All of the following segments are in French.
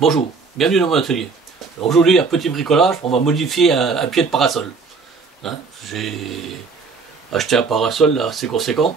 Bonjour, bienvenue dans mon atelier. Aujourd'hui, un petit bricolage, on va modifier un pied de parasol. Hein, j'ai acheté un parasol là, assez conséquent.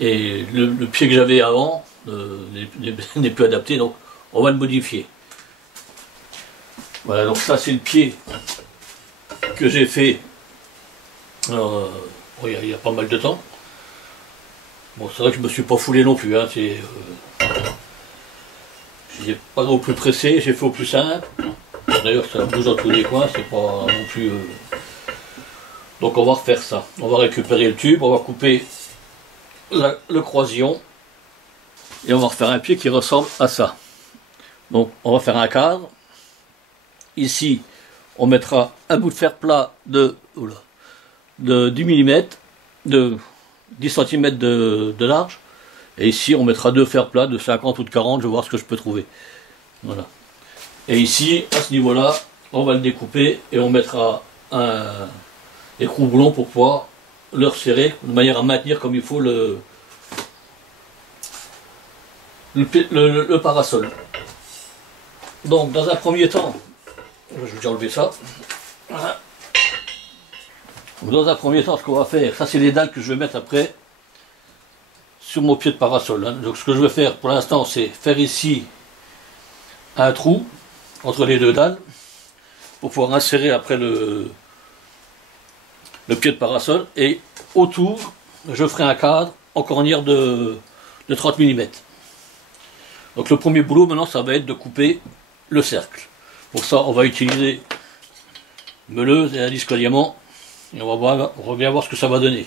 Et le pied que j'avais avant n'est plus adapté, donc on va le modifier. Voilà, donc ça c'est le pied que j'ai fait il y a pas mal de temps. Bon, c'est vrai que je me suis pas foulé non plus, hein, j'ai pas non plus pressé, j'ai fait au plus simple. D'ailleurs ça bouge dans tous les coins, c'est pas non plus... Donc on va refaire ça. On va récupérer le tube, on va couper le croisillon et on va refaire un pied qui ressemble à ça. Donc on va faire un cadre. Ici on mettra un bout de fer plat de 10 mm, de 10 cm de large. Et ici on mettra deux fers plats de 50 ou de 40, je vais voir ce que je peux trouver. Voilà. Et ici, à ce niveau-là, on va le découper et on mettra un écrou-boulon pour pouvoir le resserrer de manière à maintenir comme il faut le parasol. Donc dans un premier temps, je vais déjà enlever ça. Voilà. Dans un premier temps, ce qu'on va faire, ça c'est les dalles que je vais mettre après sur mon pied de parasol. Hein. Donc ce que je vais faire pour l'instant, c'est faire ici un trou entre les deux dalles pour pouvoir insérer après le pied de parasol, et autour je ferai un cadre en cornière de 30 mm. Donc le premier boulot maintenant ça va être de couper le cercle. Pour ça on va utiliser une meuleuse et un disque à diamant et on va bien voir ce que ça va donner.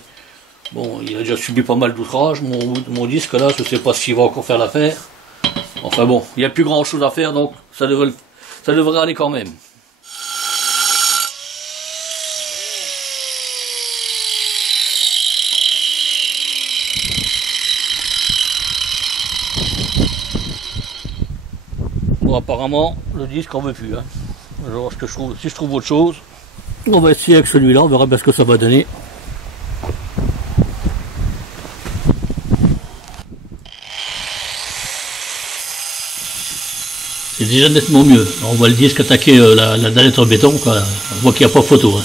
Bon, il a déjà subi pas mal d'outrages mon disque là, je ne sais pas s'il va encore faire l'affaire. Enfin bon, il n'y a plus grand chose à faire, donc ça devrait aller quand même. Bon, apparemment le disque en veut plus. Hein. Alors, si je trouve autre chose, on va essayer avec celui-là, on verra bien ce que ça va donner. C'est déjà nettement mieux. On voit le disque attaquer la dalle en béton, quoi. On voit qu'il n'y a pas photo. Hein.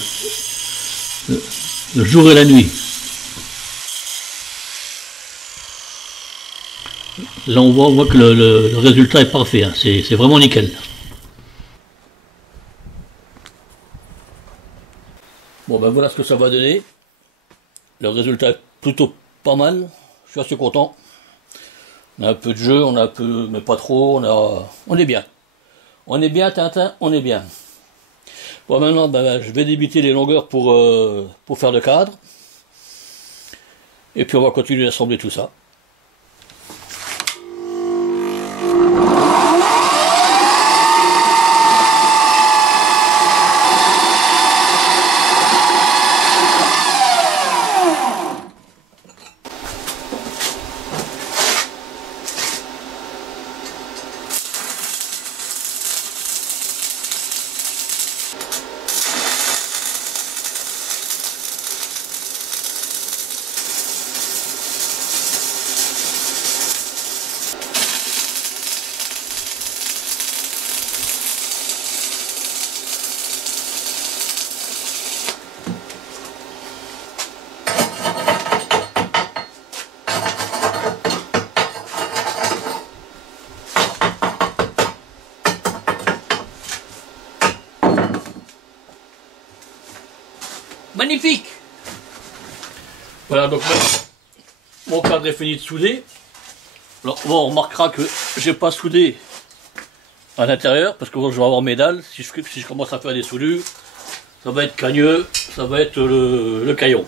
Le jour et la nuit. Là on voit que le résultat est parfait. Hein. C'est vraiment nickel. Bon ben voilà ce que ça va donner. Le résultat est plutôt pas mal. Je suis assez content. On a un peu de jeu, on a un peu, mais pas trop, on est bien. On est bien, Tintin, on est bien. Bon, maintenant, ben, je vais débiter les longueurs pour faire le cadre. Et puis on va continuer à assembler tout ça. Magnifique! Voilà, donc mon cadre est fini de souder. Alors bon, on remarquera que j'ai pas soudé à l'intérieur parce que je vais avoir mes dalles. Si je commence à faire des soudures, ça va être cagneux, ça va être le caillon.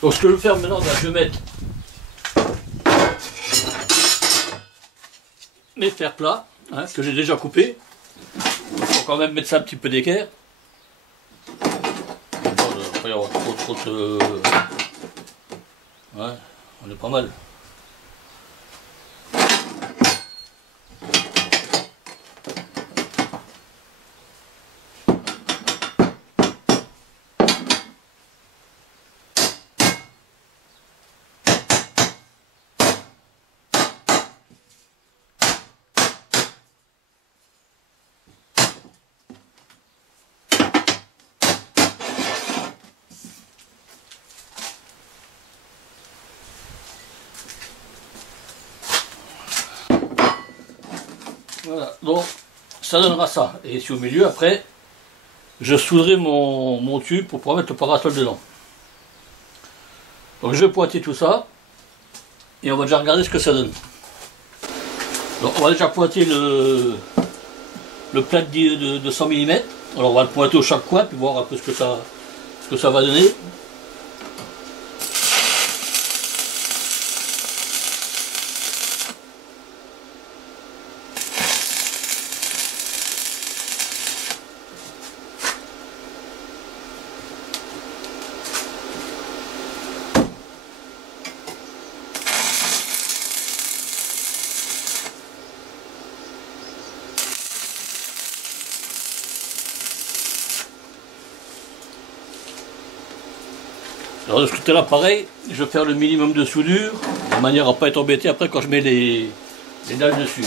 Donc ce que je vais faire maintenant, ben, je vais mettre mes fers plats, hein, que j'ai déjà coupés. Il faut quand même mettre ça un petit peu d'équerre. Il va y avoir trop de... Ouais, on est pas mal. Voilà, donc ça donnera ça. Et ici au milieu, après, je souderai mon tube pour pouvoir mettre le parasol dedans. Donc je vais pointer tout ça, et on va déjà regarder ce que ça donne. Donc on va déjà pointer le plat de 100 mm. Alors on va le pointer au chaque coin, puis voir un peu ce que ça va donner. Alors de ce côté-là, pareil, je vais faire le minimum de soudure, de manière à ne pas être embêté après quand je mets les dalles dessus.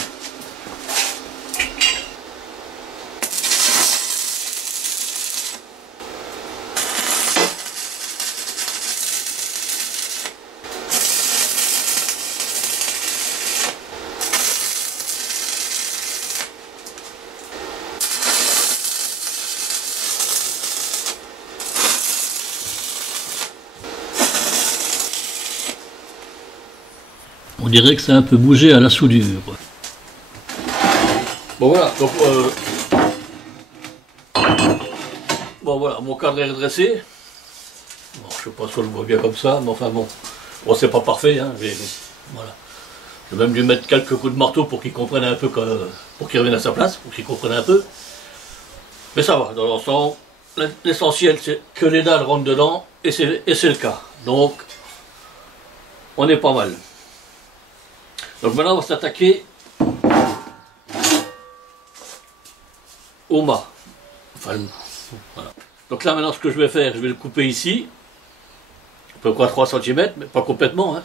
On dirait que ça a un peu bougé à la soudure. Bon voilà, donc bon voilà, mon cadre est redressé. Bon, je sais pas si on le voit bien comme ça, mais enfin bon. Bon, c'est pas parfait, hein, mais voilà. J'ai même dû mettre quelques coups de marteau pour qu'il comprenne un peu, pour qu'il revienne à sa place, pour qu'il comprenne un peu. Mais ça va, dans l'ensemble, l'essentiel c'est que les dalles rentrent dedans, et c'est le cas. Donc, on est pas mal. Donc maintenant on va s'attaquer au mât. Enfin, voilà. Donc là maintenant ce que je vais faire, je vais le couper ici, à peu près 3 cm, mais pas complètement. Hein.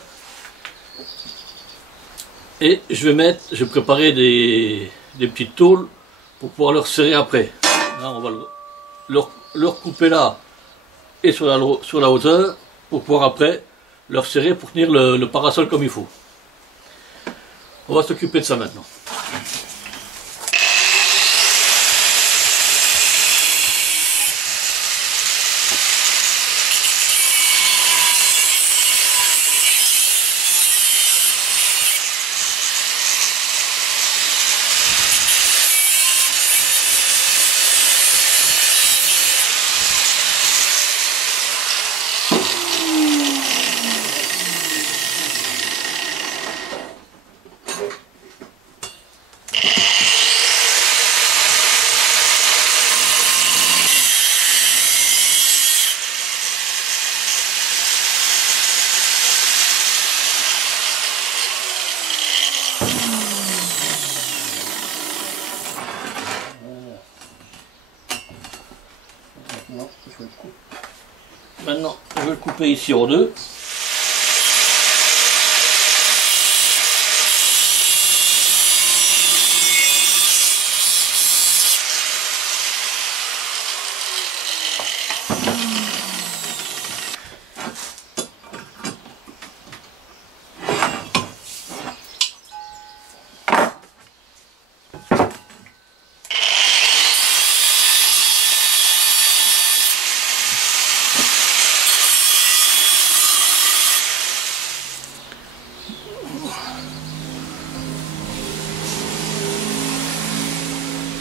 Et je vais préparer des petites tôles pour pouvoir le resserrer après. Là on va le recouper là et sur la hauteur pour pouvoir après le resserrer pour tenir le parasol comme il faut. On va s'occuper de ça maintenant. Maintenant, je vais le couper ici en deux.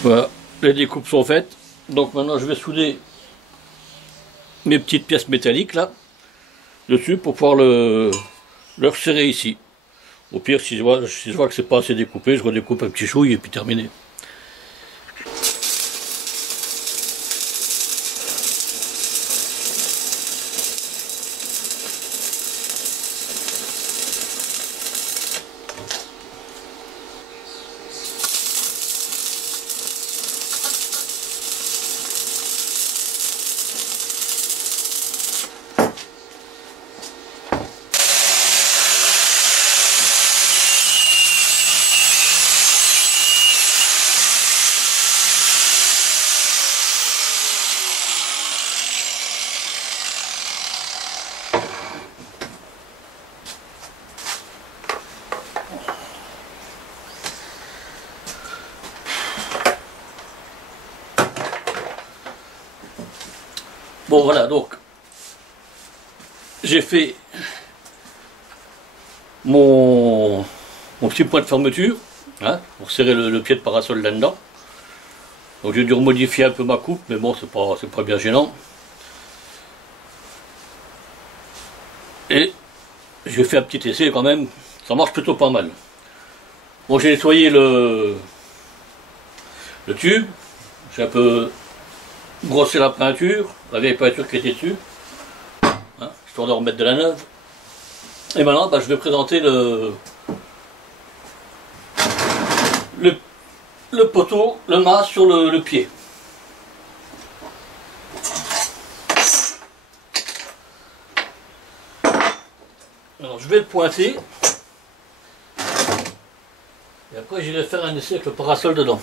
Voilà, les découpes sont faites. Donc maintenant je vais souder mes petites pièces métalliques là, dessus pour pouvoir le resserrer ici. Au pire, si je vois que c'est pas assez découpé, je redécoupe un petit chouille et puis terminé. Bon voilà, donc j'ai fait mon petit point de fermeture, hein, pour serrer le pied de parasol là-dedans. Donc j'ai dû remodifier un peu ma coupe, mais bon, c'est pas bien gênant. Et j'ai fait un petit essai quand même, ça marche plutôt pas mal. Bon, j'ai nettoyé le tube, j'ai un peu brossé la peinture, la vieille peinture qui était dessus, hein, histoire de remettre de la neuve. Et maintenant, je vais présenter le poteau, le mât sur le pied. Alors je vais le pointer et après j'irai faire un essai avec le parasol dedans.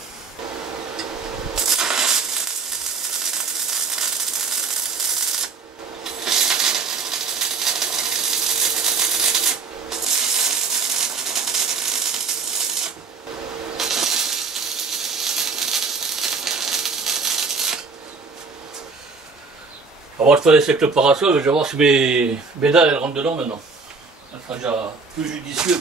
Avant de faire l'essai avec le parasol, je vais voir si mes dalles elles rentrent dedans maintenant. Ça sera déjà plus judicieux.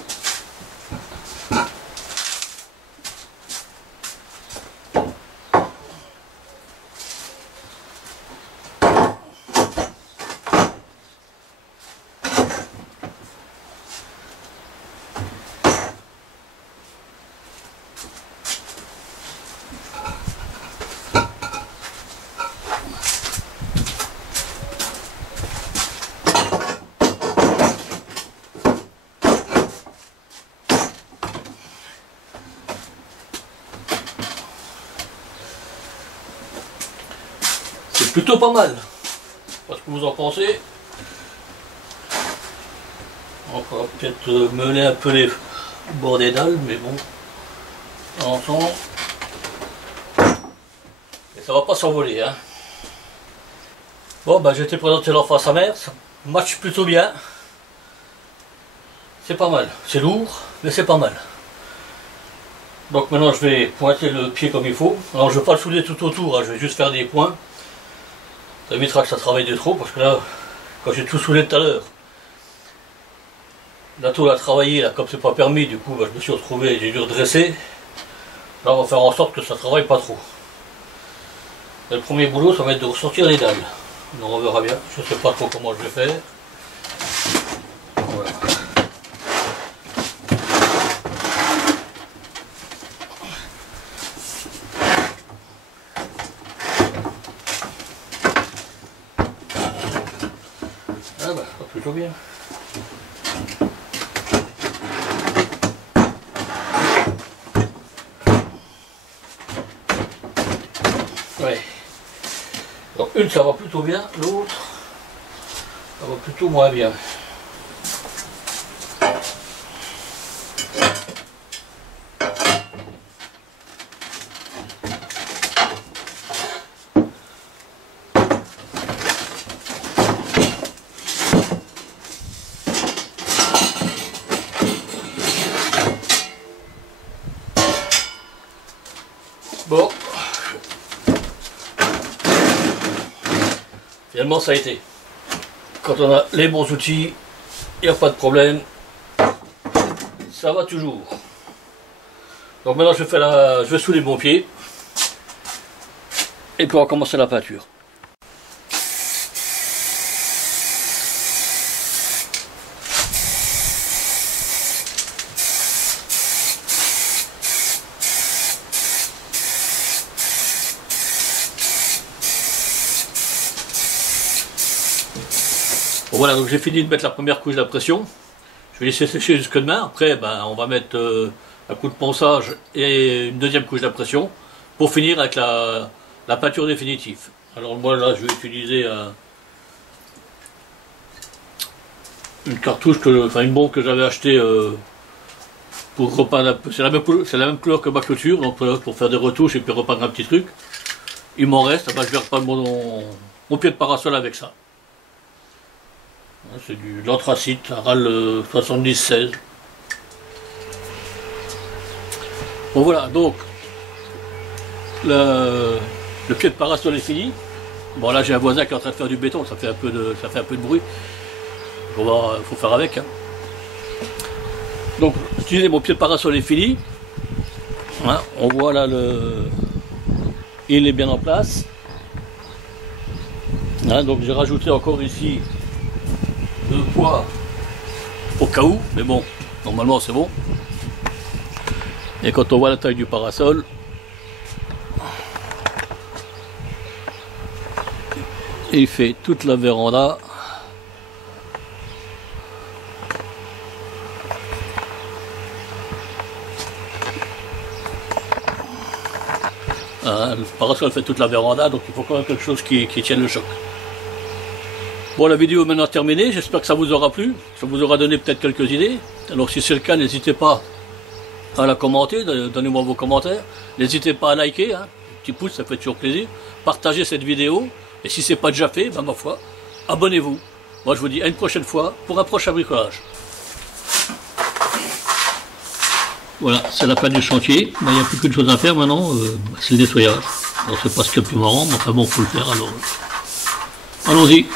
C'est plutôt pas mal. Je sais pas ce que vous en pensez. On va peut-être mener un peu les bords des dalles, mais bon, ensemble. Et ça va pas s'envoler, hein. Bon, j'ai été présenté leur face à mer, ça match plutôt bien. C'est pas mal, c'est lourd, mais c'est pas mal. Donc maintenant je vais pointer le pied comme il faut. Alors je vais pas le souder tout autour, hein, je vais juste faire des points. Ça évitera que ça travaille de trop, parce que là, quand j'ai tout soudé tout à l'heure, la tôle a travaillé, là, comme c'est pas permis, du coup je me suis retrouvé, j'ai dû redresser. Là on va faire en sorte que ça travaille pas trop. Et le premier boulot, ça va être de ressortir les dalles. Donc on verra bien, je sais pas trop comment je vais faire. Voilà. Ah ça va plutôt bien. Ouais. Donc une ça va plutôt bien, l'autre ça va plutôt moins bien. Bon, finalement ça a été. Quand on a les bons outils, il n'y a pas de problème, ça va toujours. Donc maintenant je vais souder mon pied et puis on va commencer la peinture. Bon, voilà, donc j'ai fini de mettre la première couche d'impression. Je vais laisser sécher jusque demain. Après, on va mettre un coup de ponçage et une deuxième couche d'impression pour finir avec la peinture définitive. Alors moi là, je vais utiliser une cartouche, une bombe que j'avais achetée pour repeindre un peu. C'est la même couleur que ma clôture, donc pour faire des retouches et puis repeindre un petit truc. Il m'en reste, je vais repeindre mon pied de parasol avec ça. C'est de l'anthracite, un RAL 7016. Bon voilà, donc le pied de parasol est fini. Bon là j'ai un voisin qui est en train de faire du béton, ça fait un peu de bruit. Il faut faire avec. Hein. Donc utilisez mon pied de parasol est fini. Hein, on voit là il est bien en place. Hein, donc j'ai rajouté encore ici le poids au cas où, mais bon, normalement c'est bon. Et quand on voit la taille du parasol, il fait toute la véranda. Hein, le parasol fait toute la véranda, donc il faut quand même quelque chose qui tienne le choc. Bon, la vidéo est maintenant terminée, j'espère que ça vous aura plu, ça vous aura donné peut-être quelques idées. Alors si c'est le cas, n'hésitez pas à la commenter, donnez-moi vos commentaires. N'hésitez pas à liker, hein, petit pouce, ça fait toujours plaisir. Partagez cette vidéo, et si ce n'est pas déjà fait, ben, ma foi, abonnez-vous. Moi je vous dis à une prochaine fois pour un prochain bricolage. Voilà, c'est la fin du chantier. Ben, il n'y a plus qu'une chose à faire maintenant, c'est le nettoyage. Alors c'est pas ce qu'il y a de plus marrant, mais enfin bon, faut le faire alors. Allons-y.